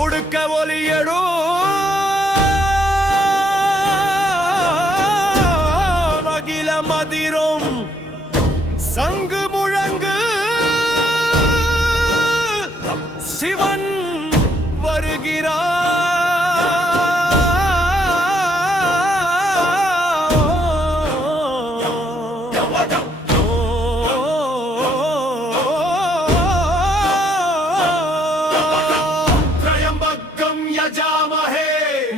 உடுக்க ஒலியடோ அகில மதிரும் சங்கு முழங்கு சிவன் வருகிறார்.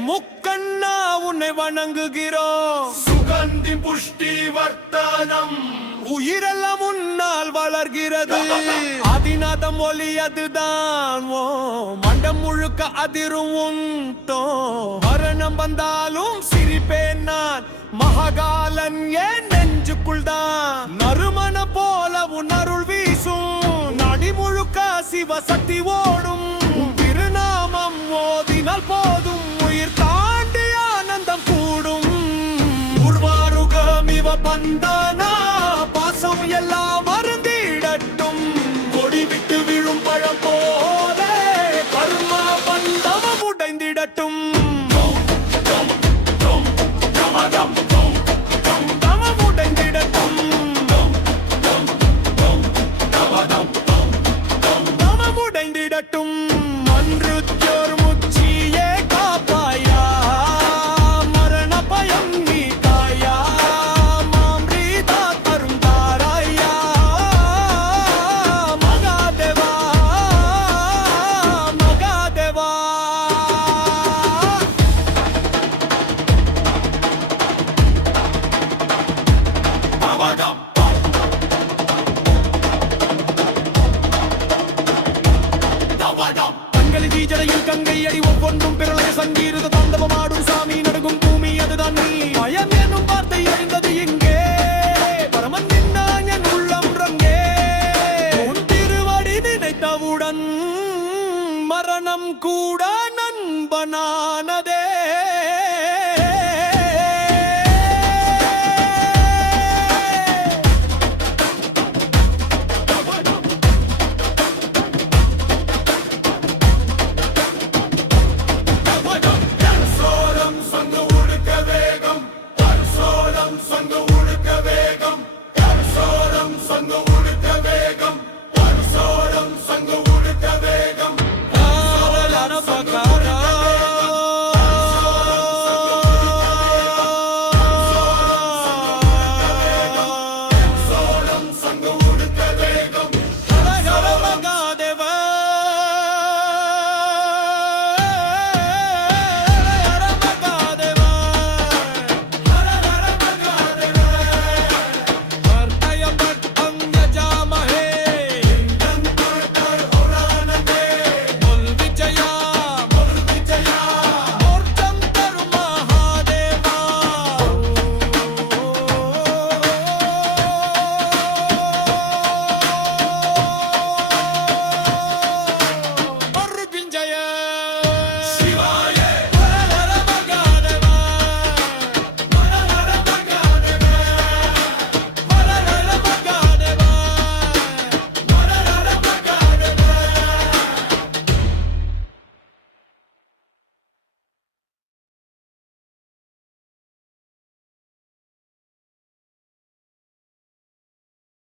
முக்கண்ணா உன்னை வணங்குகிறோம். சுகந்தி புஷ்டி வர்த்தனம் உயிரெல்லாம் முன்னால் வளர்கிறது. அதிநாதம் ஒலி அதுதான். ஓ மண்டம் முழுக்க அதிரும் உண்டோ. மரணம் வந்தாலும் சிரிப்பேன் நான். மகாகாலன் ஏன் நெஞ்சுக்குள் தான். நறுமண போல உன் அருள் வீசும். நடி முழுக்க சிவசக்தி ஓடும். திருநாமம் ஓதினால் போதும். உயிர் தாண்டி ஆனந்தம் கூடும். உருவாருகம் இவ பந்தானா பாசம் எல்லாம் மறந்திடட்டும். கொடி விட்டு விழும் பழம் போல கர்ம பந்தம் உடைந்திடட்டும். தமம் உடைந்திடட்டும். தமம் உடைந்திடட்டும். அன்று ஜோர் முச்சியே காப்பாயா. மரண பயம் நீ காயா. மாம்ரீதா தருந்தாராயா. மகாதேவா மகாதேவா. கண்களி ஜடையில் கங்கை அடி ஒவ்வொன்றும் பிறளைய சங்கீருத தாண்டவமாடும் சாமி. நடுங்கும் பூமி அதுதான் நீ. பயம் என்னும் வார்த்தை எழுந்தது இங்கு.